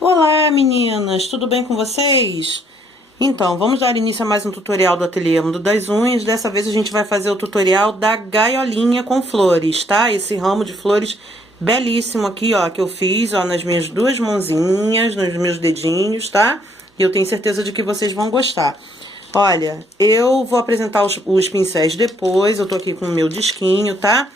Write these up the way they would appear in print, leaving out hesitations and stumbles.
Olá, meninas, tudo bem com vocês? Então, vamos dar início a mais um tutorial do Ateliê Mundo das Unhas. Dessa vez a gente vai fazer o tutorial da gaiolinha com flores, tá? Esse ramo de flores belíssimo aqui, ó, que eu fiz, ó, nas minhas duas mãozinhas, nos meus dedinhos, tá? E eu tenho certeza de que vocês vão gostar. Olha, eu vou apresentar os pincéis depois, eu tô aqui com o meu disquinho, tá?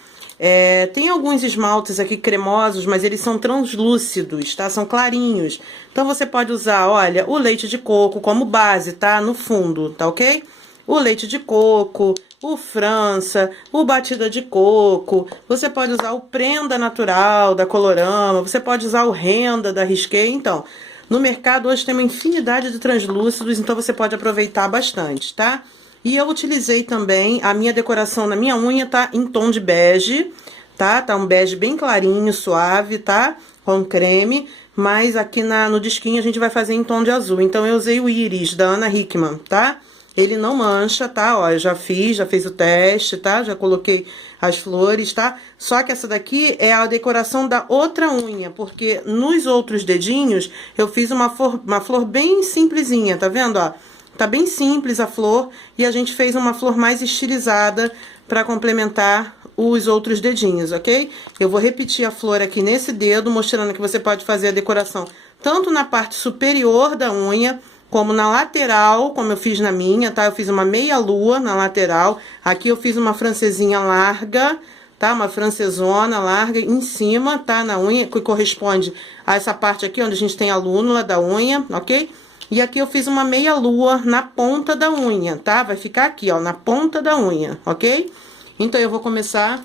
Tem alguns esmaltes aqui cremosos, mas eles são translúcidos, tá? São clarinhos. Então, você pode usar, olha, o leite de coco como base, tá? No fundo, tá ok? O leite de coco, o França, o batida de coco. Você pode usar o Prenda Natural da Colorama. Você pode usar o Renda da Risqué. Então, no mercado hoje tem uma infinidade de translúcidos, então você pode aproveitar bastante, tá? E eu utilizei também, a minha decoração na minha unha tá em tom de bege, tá? Tá um bege bem clarinho, suave, tá? Com creme, mas aqui no disquinho a gente vai fazer em tom de azul. Então eu usei o íris da Ana Hickman, tá? Ele não mancha, tá? Ó, eu já fiz o teste, tá? Já coloquei as flores, tá? Só que essa daqui é a decoração da outra unha, porque nos outros dedinhos eu fiz uma flor bem simplesinha, tá vendo, ó? Tá bem simples a flor e a gente fez uma flor mais estilizada para complementar os outros dedinhos, ok? Eu vou repetir a flor aqui nesse dedo, mostrando que você pode fazer a decoração tanto na parte superior da unha, como na lateral, como eu fiz na minha, tá? Eu fiz uma meia lua na lateral, aqui eu fiz uma francesinha larga, tá? Uma francesona larga em cima, tá? Na unha, que corresponde a essa parte aqui, onde a gente tem a lúnula da unha, ok? E aqui eu fiz uma meia lua na ponta da unha, tá? Vai ficar aqui, ó, na ponta da unha, ok? Então, eu vou começar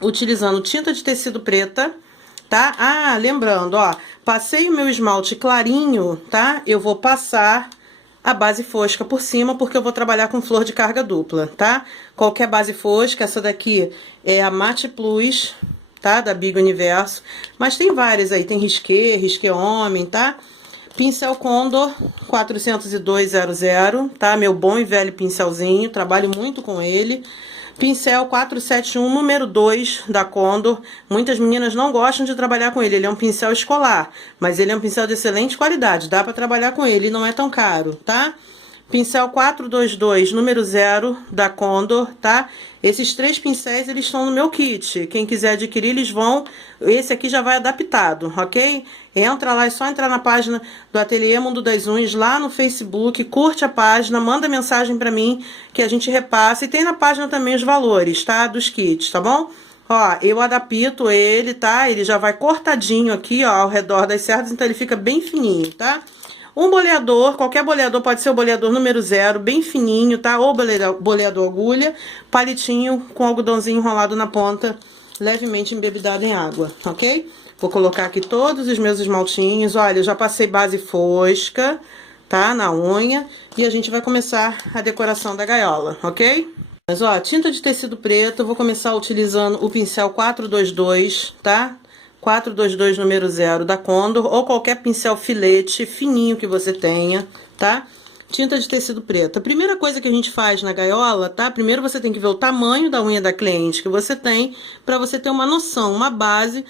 utilizando tinta de tecido preta, tá? Ah, lembrando, ó, passei o meu esmalte clarinho, tá? Eu vou passar a base fosca por cima, porque eu vou trabalhar com flor de carga dupla, tá? Qualquer base fosca, essa daqui é a Matte Plus, tá? Da Big Universo, mas tem várias aí, tem Risqué Homem, tá? Pincel Condor 40200, tá? Meu bom e velho pincelzinho, trabalho muito com ele. Pincel 471, número 2 da Condor. Muitas meninas não gostam de trabalhar com ele, ele é um pincel escolar, mas ele é um pincel de excelente qualidade, dá pra trabalhar com ele, não é tão caro, tá? Pincel 422, número 0 da Condor, tá? Esses três pincéis, eles estão no meu kit. Quem quiser adquirir, eles vão... Esse aqui já vai adaptado, ok? Entra lá, é só entrar na página do Ateliê Mundo das Unhas, lá no Facebook, curte a página, manda mensagem pra mim, que a gente repassa. E tem na página também os valores, tá? Dos kits, tá bom? Ó, eu adapto ele, tá? Ele já vai cortadinho aqui, ó, ao redor das cerdas, então ele fica bem fininho, tá? Um boleador, qualquer boleador, pode ser o boleador número 0, bem fininho, tá? Ou boleador agulha, palitinho com algodãozinho enrolado na ponta, levemente embebedado em água, ok? Vou colocar aqui todos os meus esmaltinhos. Olha, eu já passei base fosca, tá? Na unha. E a gente vai começar a decoração da gaiola, ok? Mas, ó, tinta de tecido preto, eu vou começar utilizando o pincel 422, tá? 422 número 0 da Condor, ou qualquer pincel filete fininho que você tenha, tá? Tinta de tecido preto. A primeira coisa que a gente faz na gaiola, tá? Primeiro você tem que ver o tamanho da unha da cliente que você tem, pra você ter uma noção, uma base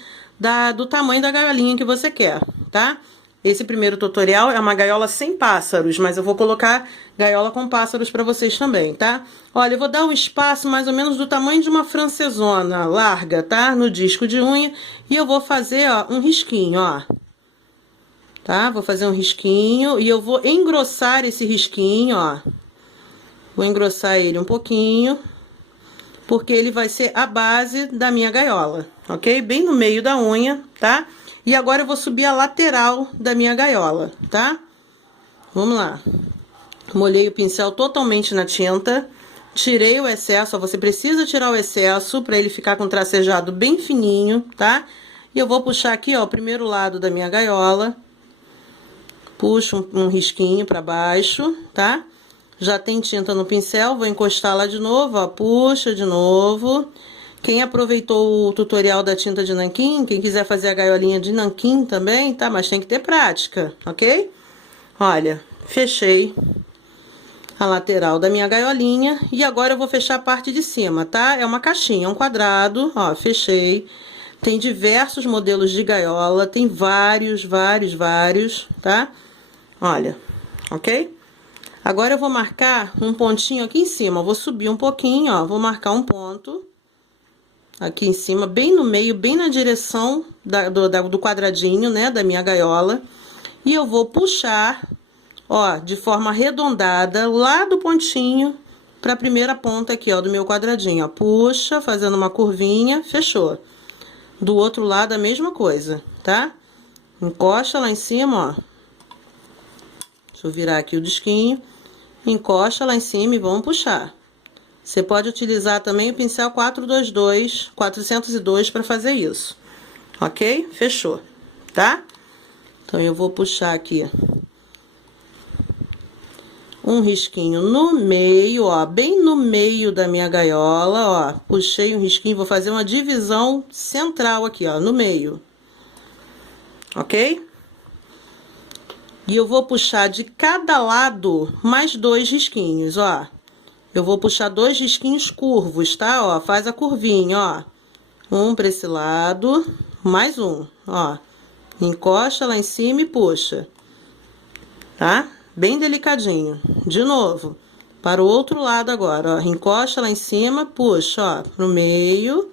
do tamanho da gaiolinha que você quer, tá? Esse primeiro tutorial é uma gaiola sem pássaros, mas eu vou colocar gaiola com pássaros pra vocês também, tá? Olha, eu vou dar um espaço mais ou menos do tamanho de uma francesona larga, tá? No disco de unha. E eu vou fazer, ó, um risquinho, ó. Tá? Vou fazer um risquinho e eu vou engrossar esse risquinho, ó. Vou engrossar ele um pouquinho, porque ele vai ser a base da minha gaiola, ok? Bem no meio da unha, tá? E agora eu vou subir a lateral da minha gaiola, tá? Vamos lá. Molhei o pincel totalmente na tinta, tirei o excesso, ó, você precisa tirar o excesso para ele ficar com tracejado bem fininho, tá? E eu vou puxar aqui, ó, o primeiro lado da minha gaiola, puxo um risquinho para baixo, tá? Já tem tinta no pincel, vou encostar lá de novo, ó, puxa de novo. Quem aproveitou o tutorial da tinta de nanquim, quem quiser fazer a gaiolinha de nanquim também, tá? Mas tem que ter prática, ok? Olha, fechei a lateral da minha gaiolinha e agora eu vou fechar a parte de cima, tá? É uma caixinha, um quadrado, ó, fechei. Tem diversos modelos de gaiola, tem vários, tá? Olha, ok? Agora eu vou marcar um pontinho aqui em cima, eu vou subir um pouquinho, ó, vou marcar um ponto aqui em cima, bem no meio, bem na direção do quadradinho, né, da minha gaiola. E eu vou puxar, ó, de forma arredondada, lá do pontinho pra primeira ponta aqui, ó, do meu quadradinho, ó. Puxa, fazendo uma curvinha, fechou. Do outro lado a mesma coisa, tá? Encosta lá em cima, ó. Deixa eu virar aqui o disquinho. Encosta lá em cima e vamos puxar. Você pode utilizar também o pincel 402 para fazer isso. Ok? Fechou, tá? Então, eu vou puxar aqui um risquinho no meio, ó, bem no meio da minha gaiola, ó. Puxei um risquinho, vou fazer uma divisão central aqui, ó, no meio. Ok? E eu vou puxar de cada lado mais 2 risquinhos, ó. Eu vou puxar 2 risquinhos curvos, tá? Ó, faz a curvinha, ó. Um para esse lado, mais um, ó. Encosta lá em cima e puxa. Tá? Bem delicadinho. De novo, para o outro lado agora, ó. Encosta lá em cima, puxa, ó, pro meio.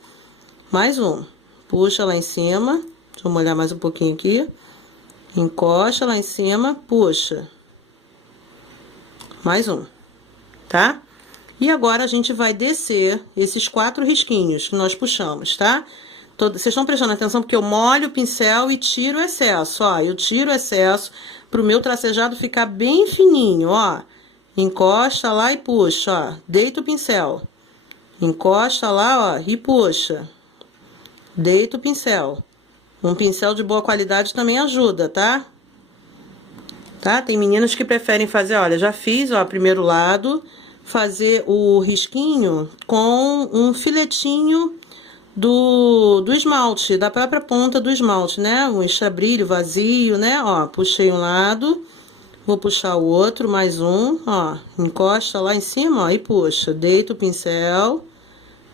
Mais um. Puxa lá em cima. Deixa eu molhar mais um pouquinho aqui. Encosta lá em cima, puxa. Mais um, tá? E agora a gente vai descer esses 4 risquinhos que nós puxamos, tá? Vocês estão prestando atenção porque eu molho o pincel e tiro o excesso, ó. Eu tiro o excesso pro meu tracejado ficar bem fininho, ó. Encosta lá e puxa, ó. Deita o pincel. Encosta lá, ó, e puxa. Deita o pincel. Um pincel de boa qualidade também ajuda, tá? Tá? Tem meninas que preferem fazer, olha, já fiz, ó, primeiro lado, fazer o risquinho com um filetinho do esmalte, da própria ponta do esmalte, né? Um extra-brilho vazio, né? Ó, puxei um lado, vou puxar o outro, mais um, ó. Encosta lá em cima, ó, e puxa. Deita o pincel,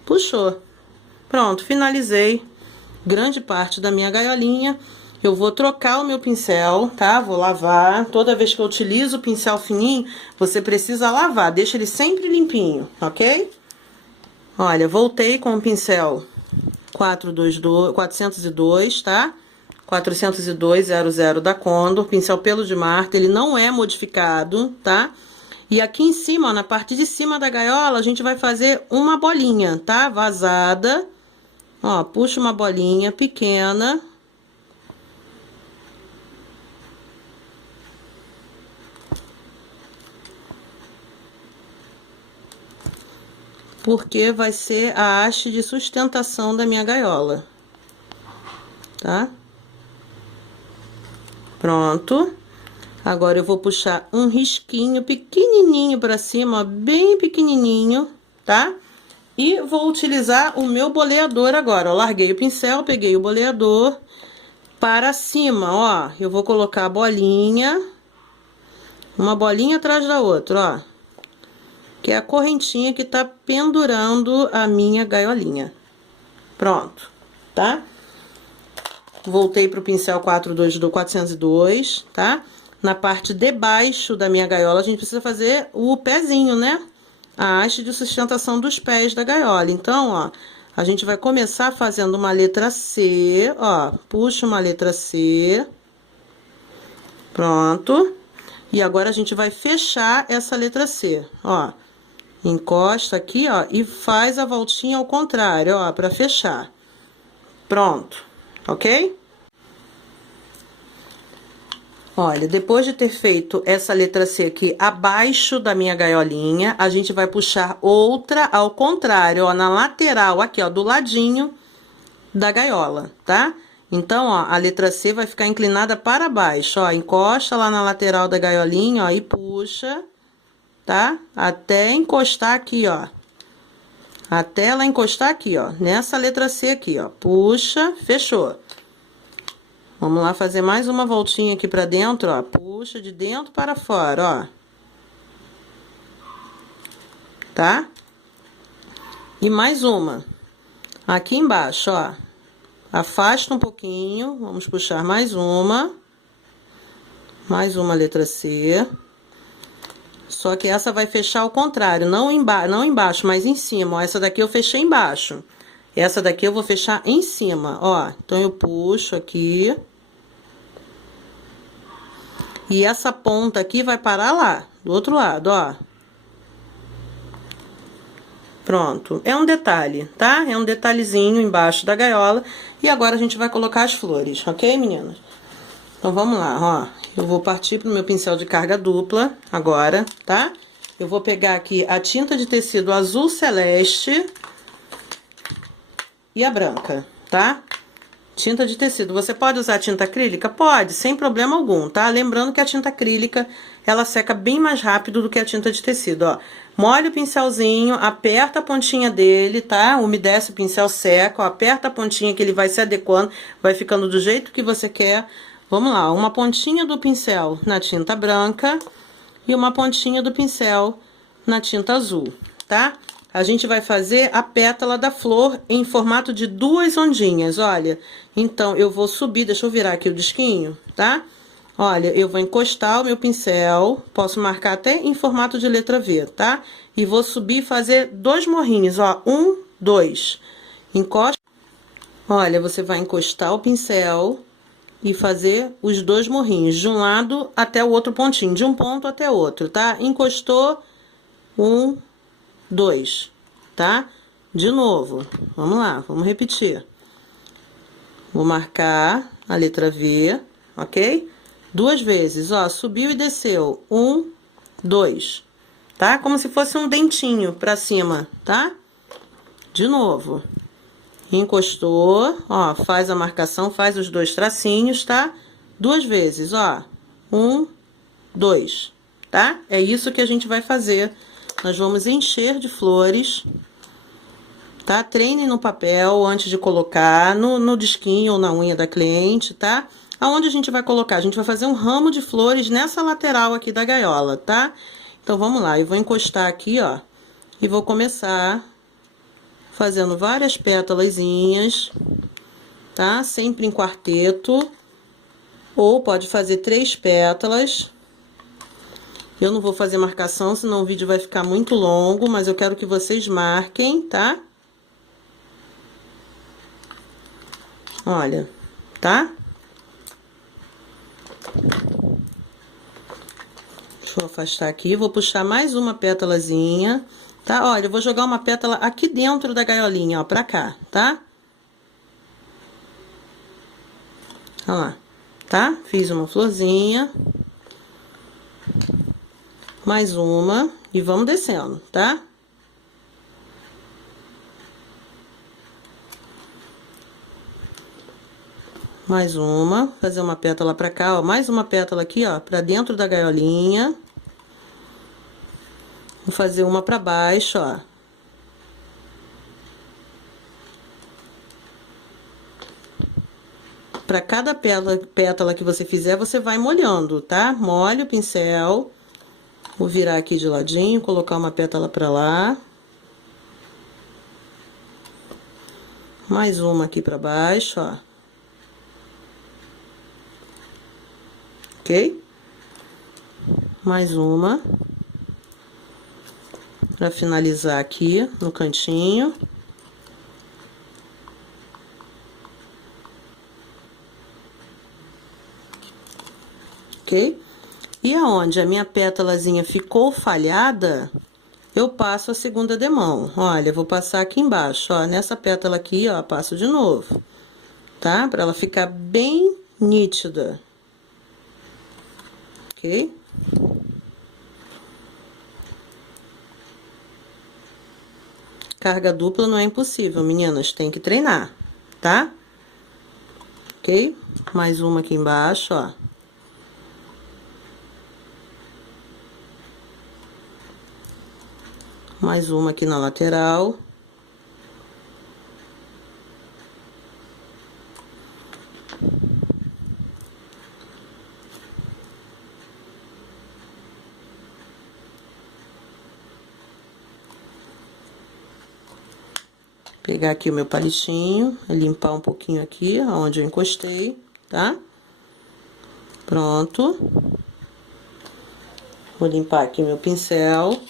puxou. Pronto, finalizei grande parte da minha gaiolinha. Eu vou trocar o meu pincel, tá? Vou lavar. Toda vez que eu utilizo o pincel fininho, você precisa lavar. Deixa ele sempre limpinho, ok? Olha, voltei com o pincel 402, tá? 402 da Condor, pincel pelo de Marta, ele não é modificado, tá? E aqui em cima, ó, na parte de cima da gaiola, a gente vai fazer uma bolinha, tá? Vazada. Ó, puxa uma bolinha pequena. Porque vai ser a haste de sustentação da minha gaiola, tá? Pronto. Agora eu vou puxar um risquinho pequenininho pra cima, ó, bem pequenininho, tá? E vou utilizar o meu boleador agora, ó. Larguei o pincel, peguei o boleador para cima, ó. Eu vou colocar a bolinha, uma bolinha atrás da outra, ó. Que é a correntinha que tá pendurando a minha gaiolinha. Pronto, tá? Voltei pro pincel 402, tá? Na parte de baixo da minha gaiola, a gente precisa fazer o pezinho, né? A haste de sustentação dos pés da gaiola. Então, ó, a gente vai começar fazendo uma letra C, ó. Puxa uma letra C. Pronto. E agora a gente vai fechar essa letra C, ó. Encosta aqui, ó, e faz a voltinha ao contrário, ó, pra fechar. Pronto, ok? Olha, depois de ter feito essa letra C aqui abaixo da minha gaiolinha, a gente vai puxar outra ao contrário, ó, na lateral, aqui, ó, do ladinho da gaiola, tá? Então, ó, a letra C vai ficar inclinada para baixo, ó, encosta lá na lateral da gaiolinha, ó, e puxa, tá? Até encostar aqui, ó. Até ela encostar aqui, ó, nessa letra C aqui, ó. Puxa, fechou. Vamos lá fazer mais uma voltinha aqui pra dentro, ó. Puxa de dentro para fora, ó. Tá? E mais uma. Aqui embaixo, ó. Afasta um pouquinho, vamos puxar mais uma letra C. Só que essa vai fechar ao contrário, não embaixo, mas em cima, ó. Essa daqui eu fechei embaixo. Essa daqui eu vou fechar em cima, ó. Então, eu puxo aqui. E essa ponta aqui vai parar lá, do outro lado, ó. Pronto. É um detalhe, tá? É um detalhezinho embaixo da gaiola. E agora a gente vai colocar as flores, ok, meninas? Então, vamos lá, ó. Eu vou partir pro meu pincel de carga dupla agora, tá? Eu vou pegar aqui a tinta de tecido azul celeste e a branca, tá? Tinta de tecido. Você pode usar tinta acrílica? Pode, sem problema algum, tá? Lembrando que a tinta acrílica, ela seca bem mais rápido do que a tinta de tecido, ó. Molha o pincelzinho, aperta a pontinha dele, tá? Umedece o pincel, seca, ó, aperta a pontinha que ele vai se adequando, vai ficando do jeito que você quer. Vamos lá, uma pontinha do pincel na tinta branca e uma pontinha do pincel na tinta azul, tá? A gente vai fazer a pétala da flor em formato de 2 ondinhas, olha. Então, eu vou subir, deixa eu virar aqui o disquinho, tá? Olha, eu vou encostar o meu pincel, posso marcar até em formato de letra V, tá? E vou subir e fazer 2 morrinhos, ó, 1, 2. Encosta. Olha, você vai encostar o pincel e fazer os 2 morrinhos, de um lado até o outro pontinho, de um ponto até outro, tá? Encostou, 1, 2, tá? De novo, vamos lá, vamos repetir. Vou marcar a letra V, ok? 2 vezes, ó, subiu e desceu, 1, 2, tá? Como se fosse um dentinho pra cima, tá? De novo. Encostou, ó, faz a marcação, faz os 2 tracinhos, tá? 2 vezes, ó, 1, 2, tá? É isso que a gente vai fazer. Nós vamos encher de flores, tá? Treine no papel antes de colocar, no disquinho ou na unha da cliente, tá? Aonde a gente vai colocar? A gente vai fazer um ramo de flores nessa lateral aqui da gaiola, tá? Então, vamos lá. Eu vou encostar aqui, ó, e vou começar fazendo várias pétalazinhas, tá? Sempre em quarteto, ou pode fazer 3 pétalas. Eu não vou fazer marcação, senão o vídeo vai ficar muito longo, mas eu quero que vocês marquem, tá? Olha, tá? Deixa eu afastar aqui, vou puxar mais uma pétalazinha, tá? Olha, eu vou jogar uma pétala aqui dentro da gaiolinha, ó, pra cá, tá? Olha lá, tá? Fiz uma florzinha. Mais uma, e vamos descendo, tá? Mais uma, fazer uma pétala pra cá, ó, mais uma pétala aqui, ó, pra dentro da gaiolinha. Vou fazer uma pra baixo, ó. Pra cada pétala que você fizer, você vai molhando, tá? Molha o pincel. Vou virar aqui de ladinho, colocar uma pétala pra lá. Mais uma aqui pra baixo, ó. Ok? Mais uma. Pra finalizar aqui no cantinho. Ok? E aonde a minha pétalazinha ficou falhada, eu passo a segunda demão. Olha, vou passar aqui embaixo, ó, nessa pétala aqui, ó, passo de novo, tá? Pra ela ficar bem nítida. Ok? Carga dupla não é impossível, meninas, tem que treinar, tá? Ok? Mais uma aqui embaixo, ó. Mais uma aqui na lateral. Pegar aqui o meu palitinho, limpar um pouquinho aqui, onde eu encostei, tá? Pronto. Vou limpar aqui meu pincel.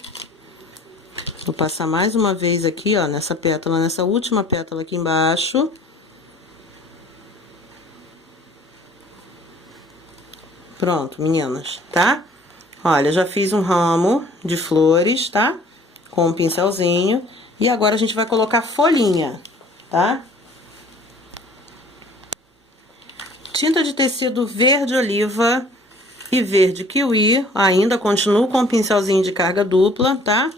Vou passar mais uma vez aqui, ó, nessa pétala, nessa última pétala aqui embaixo. Pronto, meninas, tá? Olha, já fiz um ramo de flores, tá? Com um pincelzinho. E agora a gente vai colocar folhinha, tá? Tinta de tecido verde oliva e verde kiwi. Ainda continuo com o pincelzinho de carga dupla, tá?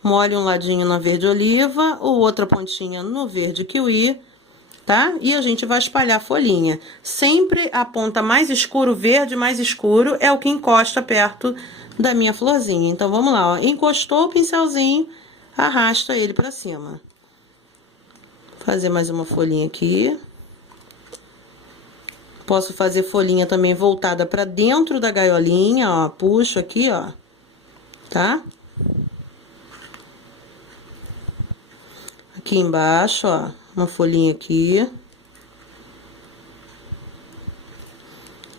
Molhe um ladinho na verde oliva, ou outra pontinha no verde kiwi, tá? E a gente vai espalhar a folhinha. Sempre a ponta mais escuro, verde mais escuro, é o que encosta perto da minha florzinha. Então, vamos lá, ó. Encostou o pincelzinho, arrasta ele pra cima. Fazer mais uma folhinha aqui. Posso fazer folhinha também voltada pra dentro da gaiolinha, ó. Puxo aqui, ó. Tá? Aqui embaixo, ó. Uma folhinha aqui.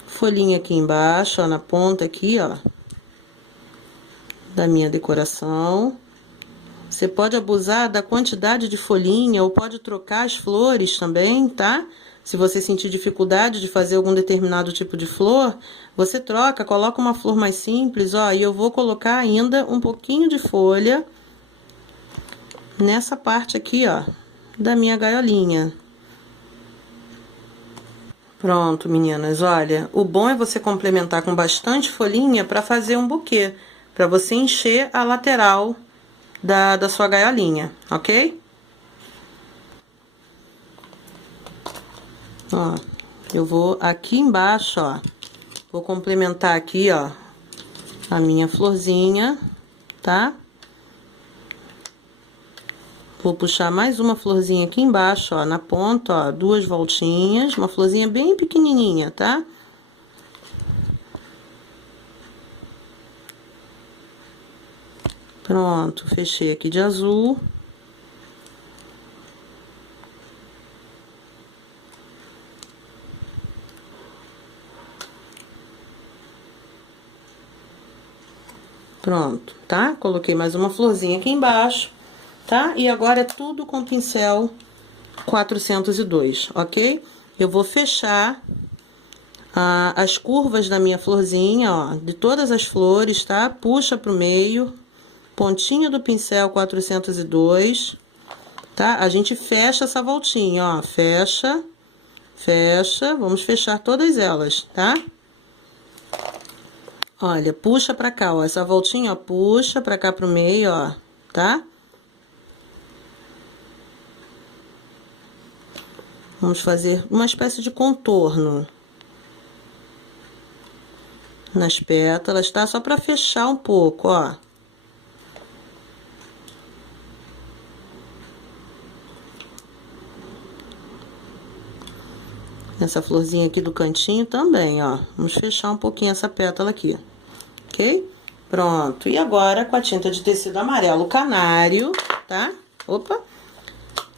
Folhinha aqui embaixo, ó. Na ponta aqui, ó. Da minha decoração. Você pode abusar da quantidade de folhinha ou pode trocar as flores também, tá? Se você sentir dificuldade de fazer algum determinado tipo de flor, você troca, coloca uma flor mais simples, ó. E eu vou colocar ainda um pouquinho de folha nessa parte aqui, ó, da minha gaiolinha. Pronto, meninas, olha, o bom é você complementar com bastante folhinha para fazer um buquê, para você encher a lateral da sua gaiolinha, ok? Ó, eu vou aqui embaixo, ó, vou complementar aqui, ó, a minha florzinha, tá? Vou puxar mais uma florzinha aqui embaixo, ó, na ponta, ó, 2 voltinhas, uma florzinha bem pequenininha, tá? Pronto, fechei aqui de azul. Pronto, tá? Coloquei mais uma florzinha aqui embaixo, tá? E agora é tudo com pincel 402, ok? Eu vou fechar as curvas da minha florzinha, ó, de todas as flores, tá? Puxa pro meio, pontinha do pincel 402, tá? A gente fecha essa voltinha, ó, fecha, fecha, vamos fechar todas elas, tá? Olha, puxa pra cá, ó, essa voltinha, ó, puxa pra cá pro meio, ó, tá? Vamos fazer uma espécie de contorno nas pétalas, tá? Só pra fechar um pouco, ó. Essa florzinha aqui do cantinho também, ó. Vamos fechar um pouquinho essa pétala aqui, ok? Pronto. E agora, com a tinta de tecido amarelo canário, tá? Opa!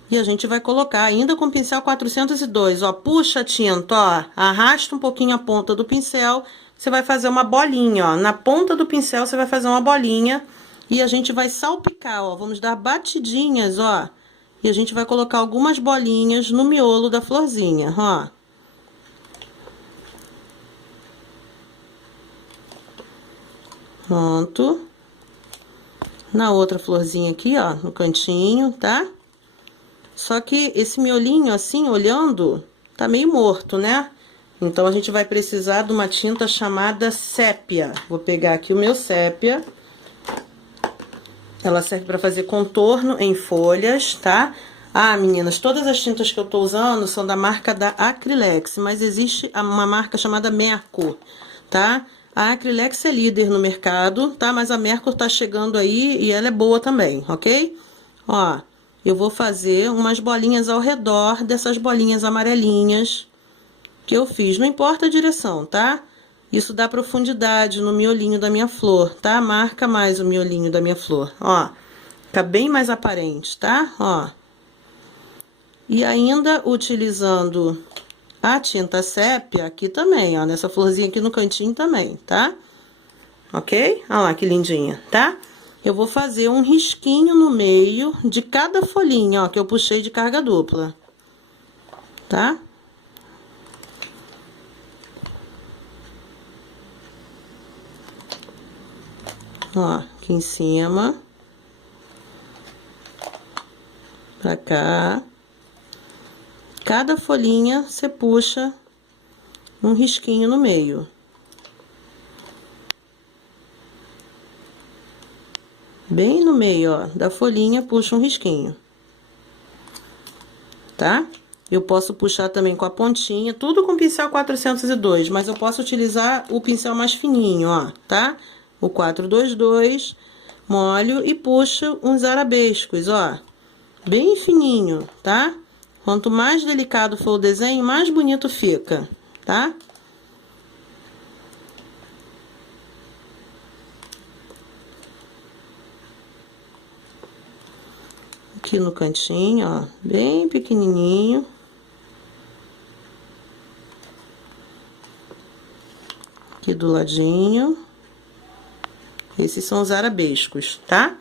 E a gente vai colocar ainda com o pincel 402, ó. Puxa a tinta, ó. Arrasta um pouquinho a ponta do pincel. Você vai fazer uma bolinha, ó. Na ponta do pincel, você vai fazer uma bolinha. E a gente vai salpicar, ó. Vamos dar batidinhas, ó. E a gente vai colocar algumas bolinhas no miolo da florzinha, ó. Pronto. Na outra florzinha aqui, ó, no cantinho, tá? Só que esse miolinho, assim, olhando, tá meio morto, né? Então, a gente vai precisar de uma tinta chamada sépia. Vou pegar aqui o meu sépia. Ela serve pra fazer contorno em folhas, tá? Ah, meninas, todas as tintas que eu tô usando são da marca da Acrylex, mas existe uma marca chamada Mercur, tá? A Acrylex é líder no mercado, tá? Mas a Mercur tá chegando aí e ela é boa também, ok? Ó, eu vou fazer umas bolinhas ao redor dessas bolinhas amarelinhas que eu fiz. Não importa a direção, tá? Isso dá profundidade no miolinho da minha flor, tá? Marca mais o miolinho da minha flor, ó. Fica bem mais aparente, tá? Ó. E ainda utilizando a tinta sépia aqui também, ó, nessa florzinha aqui no cantinho também, tá? Ok? Olha lá que lindinha, tá? Eu vou fazer um risquinho no meio de cada folhinha, ó, que eu puxei de carga dupla, tá? Ó, aqui em cima. Pra cá. Cada folhinha você puxa um risquinho no meio. Bem no meio, ó, da folhinha, puxa um risquinho. Tá? Eu posso puxar também com a pontinha, tudo com pincel 402, mas eu posso utilizar o pincel mais fininho, ó, tá? O 422, molho e puxo uns arabescos, ó, bem fininho, tá? Quanto mais delicado for o desenho, mais bonito fica, tá? Aqui no cantinho, ó, bem pequenininho. Aqui do ladinho. Esses são os arabescos, tá?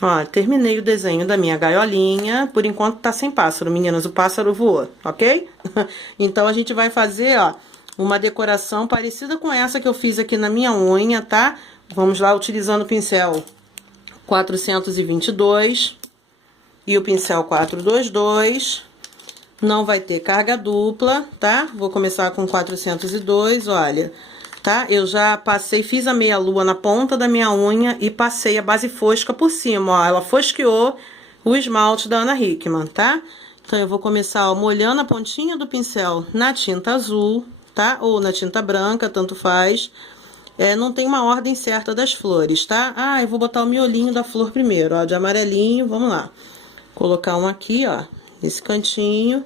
Ó, terminei o desenho da minha gaiolinha. Por enquanto tá sem pássaro, meninas. O pássaro voou, ok? Então, a gente vai fazer, ó, uma decoração parecida com essa que eu fiz aqui na minha unha, tá? Vamos lá, utilizando o pincel 422 e o pincel 422. Não vai ter carga dupla, tá? Vou começar com 402, olha, tá? Eu já passei, fiz a meia-lua na ponta da minha unha e passei a base fosca por cima, ó. Ela fosqueou o esmalte da Ana Hickman, tá? Então, eu vou começar, ó, molhando a pontinha do pincel na tinta azul, tá? Ou na tinta branca, tanto faz. Não tem uma ordem certa das flores, tá? Ah, eu vou botar o miolinho da flor primeiro, ó, de amarelinho, vamos lá. Colocar um aqui, ó, nesse cantinho.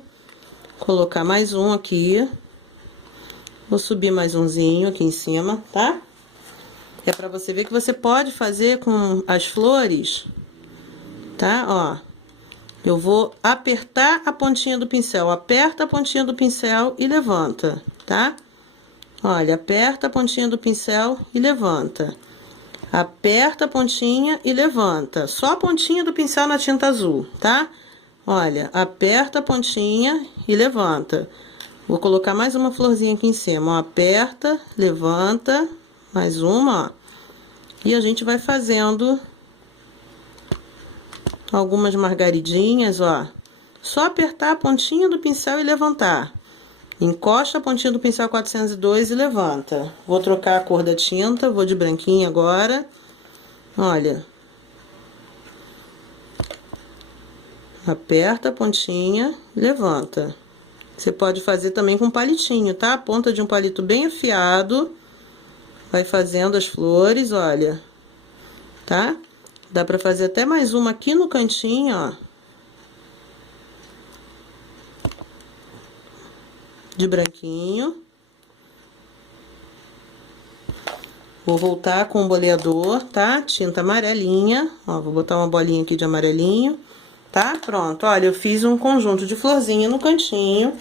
Colocar mais um aqui. Vou subir mais umzinho aqui em cima, tá? É pra você ver que você pode fazer com as flores, tá? Ó, eu vou apertar a pontinha do pincel. Aperta a pontinha do pincel e levanta, tá? Olha, aperta a pontinha do pincel e levanta. Aperta a pontinha e levanta. Só a pontinha do pincel na tinta azul, tá? Olha, aperta a pontinha e levanta. Vou colocar mais uma florzinha aqui em cima, ó. Aperta, levanta, mais uma, ó. E a gente vai fazendo algumas margaridinhas, ó. Só apertar a pontinha do pincel e levantar. Encosta a pontinha do pincel 402 e levanta. Vou trocar a cor da tinta, vou de branquinho agora. Olha. Aperta a pontinha e levanta. Você pode fazer também com palitinho, tá? A ponta de um palito bem afiado. Vai fazendo as flores, olha. Tá? Dá pra fazer até mais uma aqui no cantinho, ó. De branquinho. Vou voltar com o boleador, tá? Tinta amarelinha. Ó, vou botar uma bolinha aqui de amarelinho. Tá? Pronto. Olha, eu fiz um conjunto de florzinha no cantinho.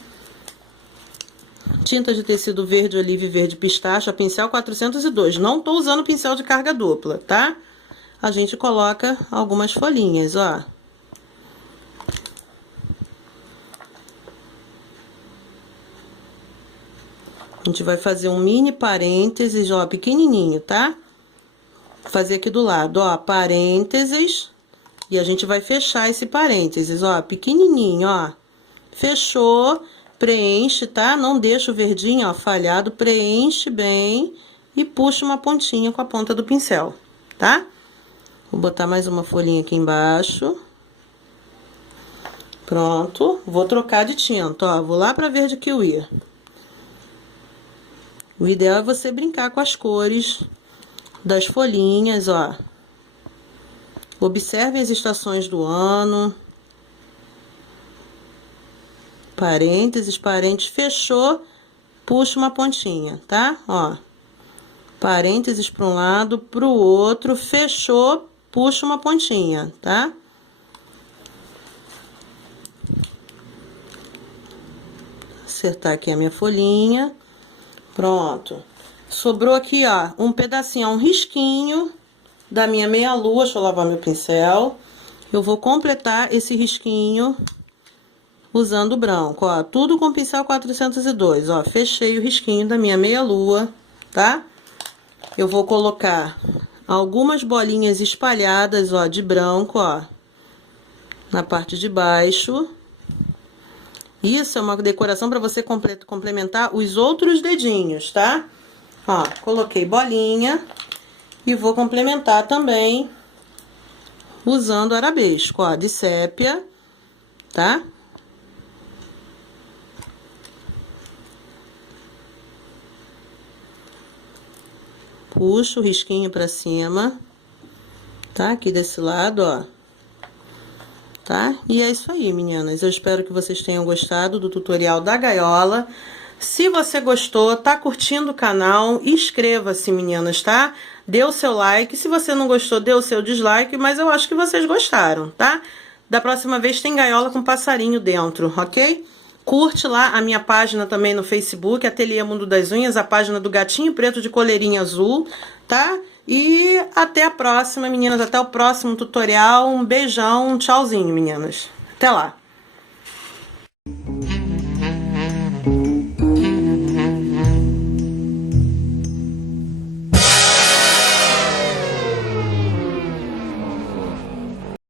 Tinta de tecido verde, oliva e verde pistache, pincel 402. Não tô usando pincel de carga dupla, tá? A gente coloca algumas folhinhas, ó. A gente vai fazer um mini parênteses, ó, pequenininho, tá? Vou fazer aqui do lado, ó, parênteses. E a gente vai fechar esse parênteses, ó, pequenininho, ó. Fechou, preenche, tá? Não deixa o verdinho, ó, falhado, preenche bem e puxa uma pontinha com a ponta do pincel, tá? Vou botar mais uma folhinha aqui embaixo. Pronto. Vou trocar de tinta, ó, vou lá pra verde kiwi. O ideal é você brincar com as cores das folhinhas, ó. Observem as estações do ano. Parênteses, parênteses, fechou, puxa uma pontinha, tá? Ó. Parênteses para um lado, para o outro, fechou, puxa uma pontinha, tá? Acertar aqui a minha folhinha. Pronto. Sobrou aqui, ó, um pedacinho, um risquinho da minha meia-lua. Deixa eu lavar meu pincel. Eu vou completar esse risquinho usando o branco, ó. Tudo com pincel 402, ó. Fechei o risquinho da minha meia-lua, tá? Eu vou colocar algumas bolinhas espalhadas, ó, de branco, ó, na parte de baixo. Isso é uma decoração para você complementar os outros dedinhos, tá? Ó, coloquei bolinha e vou complementar também usando arabesco, ó, de sépia, tá? Puxo o risquinho pra cima, tá? Aqui desse lado, ó. Tá? E é isso aí, meninas. Eu espero que vocês tenham gostado do tutorial da gaiola. Se você gostou, tá curtindo o canal, inscreva-se, meninas, tá? Dê o seu like. Se você não gostou, dê o seu dislike, mas eu acho que vocês gostaram, tá? Da próxima vez tem gaiola com passarinho dentro, ok? Curte lá a minha página também no Facebook, Ateliê Mundo das Unhas, a página do gatinho preto de coleirinha azul, tá? E até a próxima, meninas, até o próximo tutorial. Um beijão, um tchauzinho, meninas. Até lá!